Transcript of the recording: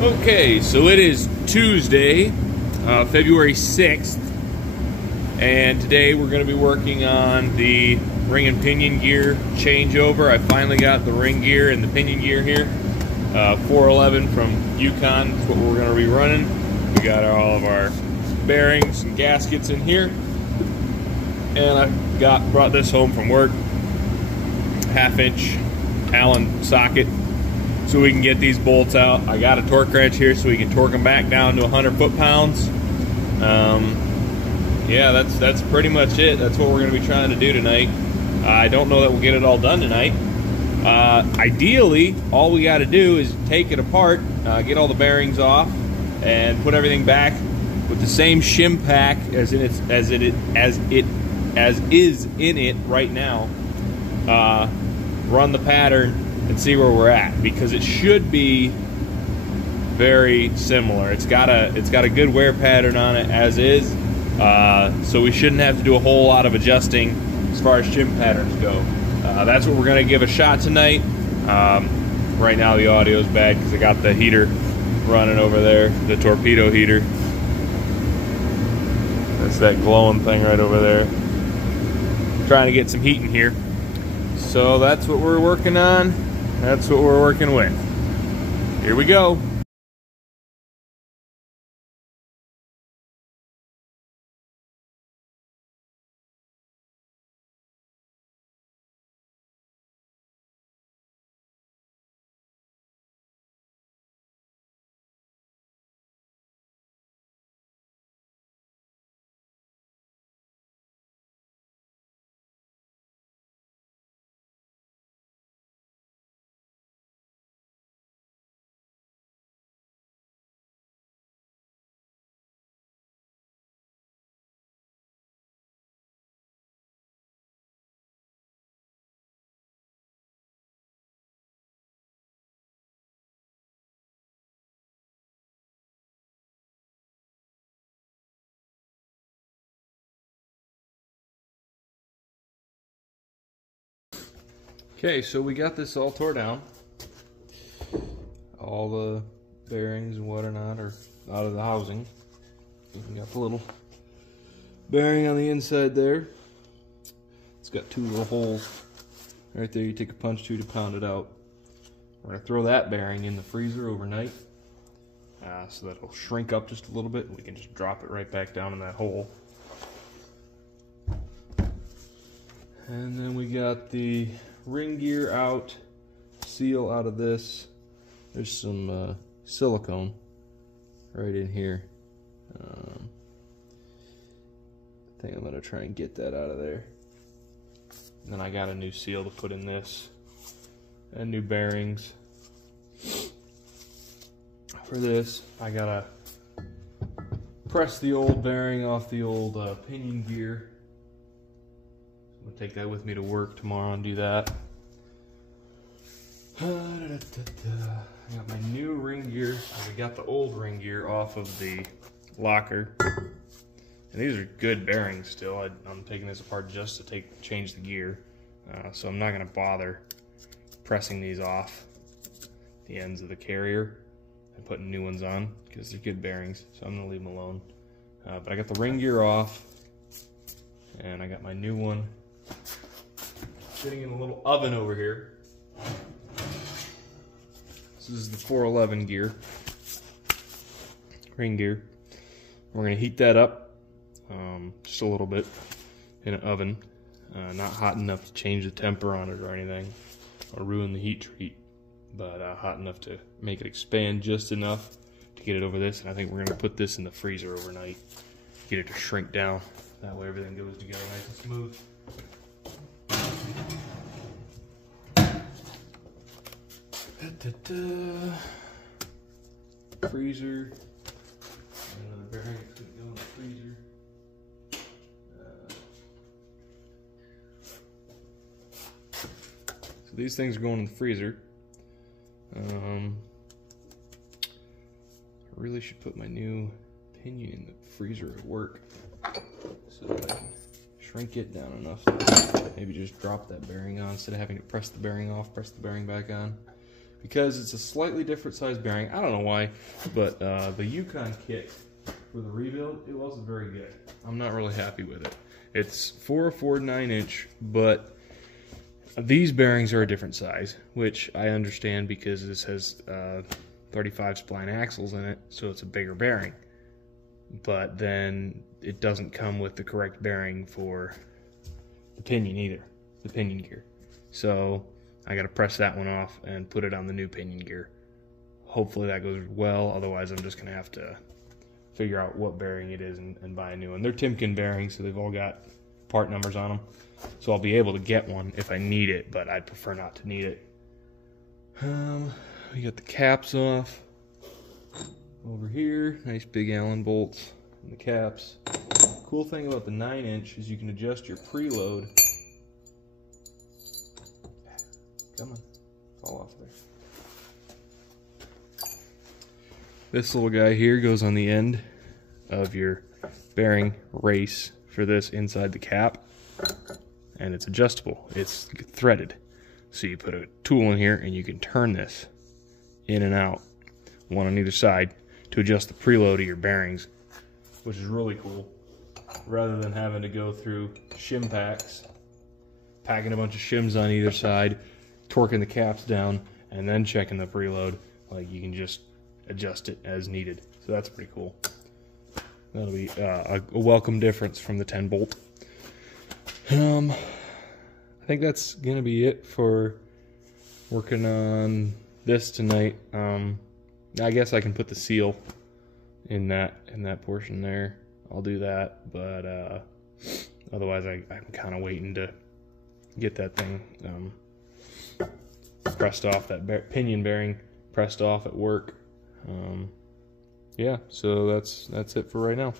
Okay, so it is Tuesday, February 6th, and today we're going to be working on the ring and pinion gear changeover. I finally got the ring gear and the pinion gear here. 411 from Yukon is what we're going to be running. We got all of our bearings and gaskets in here, and I brought this home from work, 1/2-inch Allen socket, so we can get these bolts out. I got a torque wrench here so we can torque them back down to 100 foot-pounds. Yeah, that's pretty much it. That's what we're going to be trying to do tonight. I don't know that we'll get it all done tonight. Ideally, all we got to do is take it apart, get all the bearings off, and put everything back with the same shim pack as is in it right now. Run the pattern and see where we're at, because it should be very similar. It's got a good wear pattern on it as is, so we shouldn't have to do a whole lot of adjusting as far as shim patterns go. That's what we're going to give a shot tonight. Right now the audio is bad because I got the heater running over there, the torpedo heater. That's that glowing thing right over there. Trying to get some heat in here. So that's what we're working on. That's what we're working with. Here we go. Okay, so we got this all tore down. All the bearings and whatnot are out of the housing. We got the little bearing on the inside there. It's got two little holes right there. You take a punch to pound it out. We're gonna throw that bearing in the freezer overnight, so that it'll shrink up just a little bit, and we can just drop it right back down in that hole. And then we got the ring gear out, seal out of this. There's some silicone right in here. I think I'm gonna try and get that out of there. And then I got a new seal to put in this, and new bearings. For this, I gotta press the old bearing off the old pinion gear. I'm gonna take that with me to work tomorrow and do that. I got my new ring gear. I got the old ring gear off of the locker. And these are good bearings still. I'm taking this apart just to change the gear. So I'm not gonna bother pressing these off the ends of the carrier and putting new ones on, because they're good bearings. So I'm gonna leave them alone. But I got the ring gear off, and I got my new one sitting in a little oven over here. This is the 411 gear, ring gear. We're going to heat that up just a little bit in an oven. Not hot enough to change the temper on it or anything, or ruin the heat treat, but hot enough to make it expand just enough to get it over this. And I think we're going to put this in the freezer overnight, get it to shrink down. That way everything goes together nice and smooth. Freezer. Another bearing is going to go in the freezer. So these things are going in the freezer. I really should put my new pinion in the freezer at work, so that I can shrink it down enough to maybe just drop that bearing on instead of having to press the bearing off, press the bearing back on. because it's a slightly different size bearing. I don't know why, but the Yukon kit for the rebuild, it wasn't very good. I'm not really happy with it. It's for a Ford 9-inch, but these bearings are a different size, which I understand because this has 35 spline axles in it, so it's a bigger bearing. But then it doesn't come with the correct bearing for the pinion either, the pinion gear. So I got to press that one off and put it on the new pinion gear. Hopefully that goes well, otherwise I'm just going to have to figure out what bearing it is and buy a new one. They're Timken bearings, so they've all got part numbers on them. So I'll be able to get one if I need it, but I'd prefer not to need it. We got the caps off. Over here, nice big Allen bolts and the caps. Cool thing about the 9-inch is you can adjust your preload. Come on, fall off there. This little guy here goes on the end of your bearing race for this inside the cap, and it's adjustable. It's threaded. So you put a tool in here and you can turn this in and out, one on either side, to adjust the preload of your bearings, which is really cool. Rather than having to go through shim packs, packing a bunch of shims on either side, torquing the caps down, and then checking the preload, like you can just adjust it as needed. So that's pretty cool. That'll be a welcome difference from the 10 bolt. I think that's gonna be it for working on this tonight. I guess I can put the seal in that portion there. I'll do that, but otherwise I'm kind of waiting to get that thing pressed off, that pinion bearing pressed off at work. Yeah, so that's it for right now.